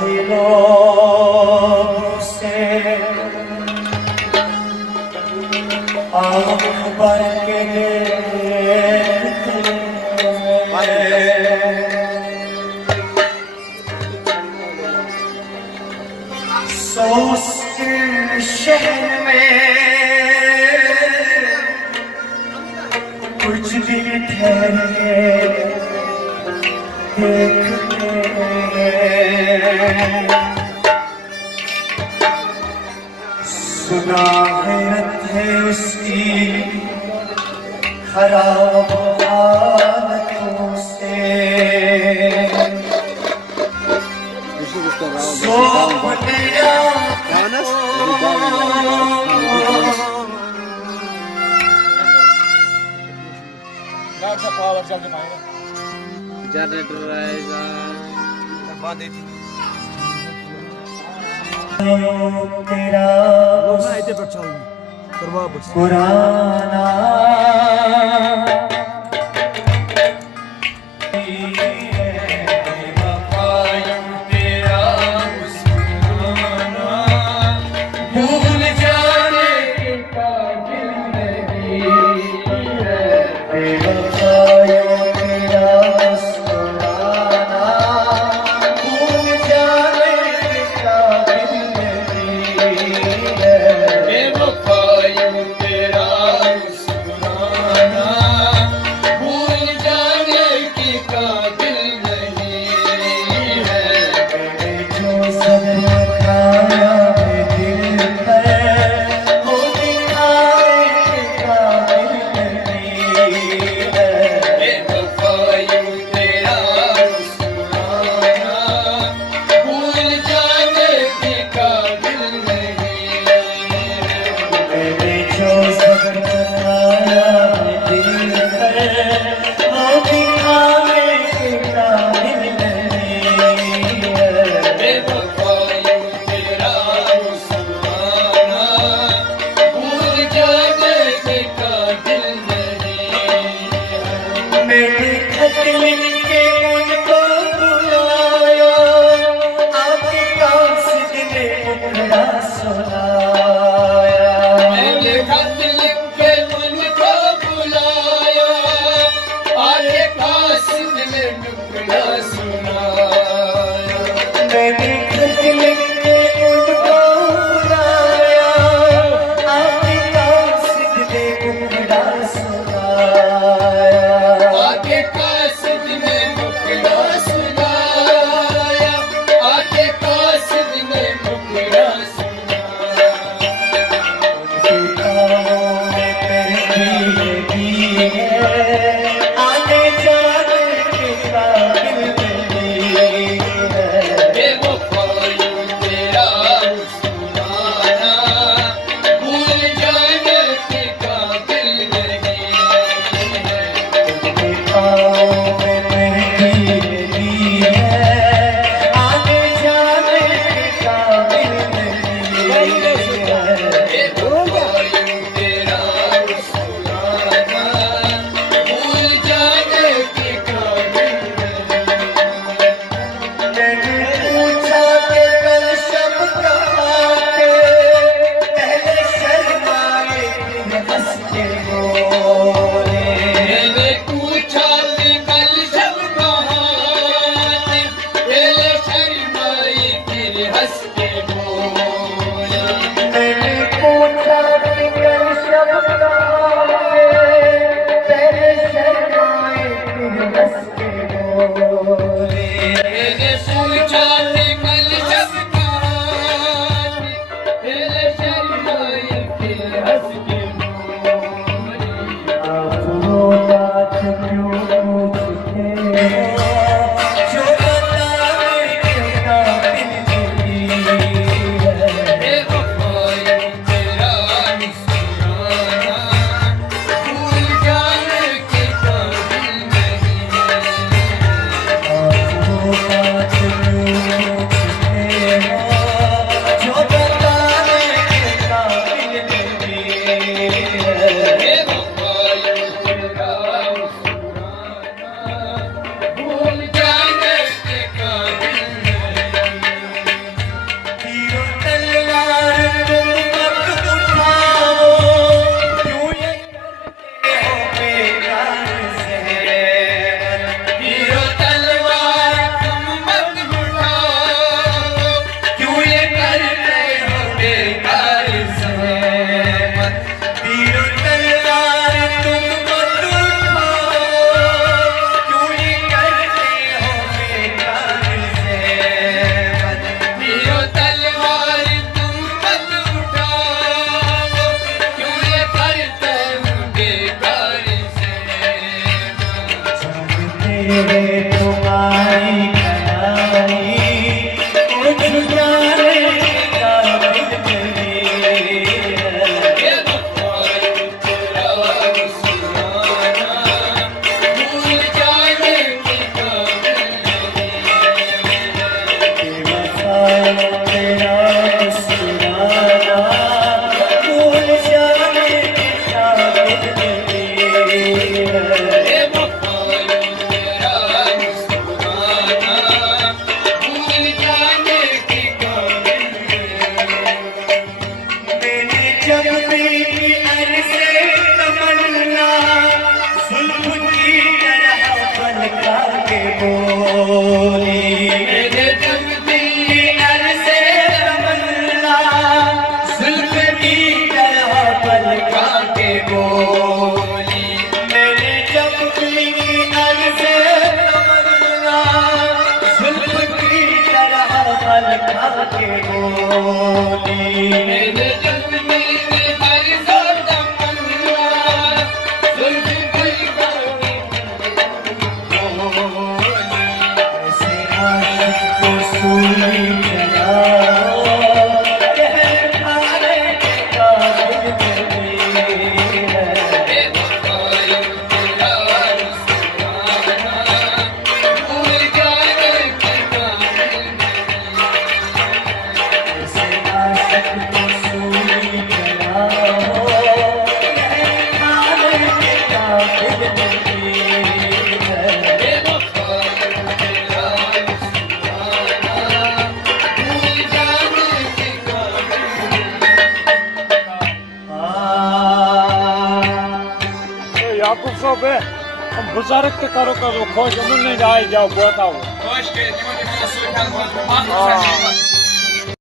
दिलों से आँख भर के देखते सोच के शहर में कुछ दिन ठहरे देखते सुना है रत है उसकी खराब हालतों से जनरेटर रहेगा तेरा पुराना भूल जाने के काबिल नहीं है बेवफायों तेरा मुस्कुराना भूल जाने के काबिल नहीं है बेवफायों तेरा मुस्कुराना भूल जाने की काबिल नहीं है मैंने जो सदमा खाया है दिल पर वो दिखाने के काबिल नहीं है बेवफायों तेरा मुस्कुराना भूल जाने की काबिल नहीं है मैंने जो सदमा खाया है दिल पर वो दिखाने के काबिल नहीं है बेवफायों तेरा मुस्कुराना भूल जाने की काबिल नहीं है मैंने खत लिख के उनको बुलाया आपके कासिद ने मुखड़ा सुनाया मैंने खत लिख के उनको बुलाया आगे कासिद ने टुकड़ा सुनाया मैंने खत लिख के उनको बुलाया आपके कासिद ने मुखड़ा सुनाया आगे कासिद ने टुकड़ा सुनाया आगे कासिद ने टुकड़ा सुनाया आने जाने के काबिल नहीं है बेवफायों तेरा मुस्कुराना भूल जाने के काबिल नहीं है के पाँव में मेहंदी है आने जाने के काबिल नहीं है बेवफायों तेरा मुस्कुराना भूल जाने के काबिल नहीं मैंने पूछा कि कल शब कहाँ थे पहले शर्माए फिर हंस के बोले मैंने पूछा कि कल शब कहाँ थे पहले शर्माए फिर हंस के बोले मैंने पूछा कि कल शब कहाँ थे पहले शर्माए फिर हंस के बोले मैंने पूछा कि कल शब कहाँ थे पहले शर्माए फिर हंस के बोले आप वो बात क्यों पूछते हो जो बताने के काबिल नहीं है बेवफायों तेरा मुस्कुराना भूल जाने के काबिल नहीं है आप वो तुम्हारी कलाई कुछ जाने काबिल नहीं है। ये वफाई तेरा मुस्कुराना भूल जाने की काबिल बेवफा तेरा मुस्कुराना भूल जाने की काबिल नहीं है। ये वफाई तेरा मुस्कुराना भूल जाने की काबिल मैंने जब मेरी अरसे तमन्ना जुल्फ की तरह पलका के बोली। मेरे जब मेरी अरसे तमन्ना जुल्फ की तरह पलका के बोली। मेरे जब मेरी अरसे तमन्ना जुल्फ की तरह पलका के बोली। मेरे जब मेरे हर सदा मन्ना जुल्फ की काबिल ऐसे आशिक को सूली चलाओ, कहर खाने के काबिल नहीं है। ये वफाई तेरा मुस्कुराना भूल जाने की काबिल ऐसे आशिक को सूली चलाओ, कहर खाने के काबिल नहीं है। ये वफाई तेरा मुस्कुराना भूल जाने की याकूब साहब है हम बुजुर्ग के करो खोज उन्होंने जाए जाओ बहुत आओ Hoş geldin. Hadi bana söyle.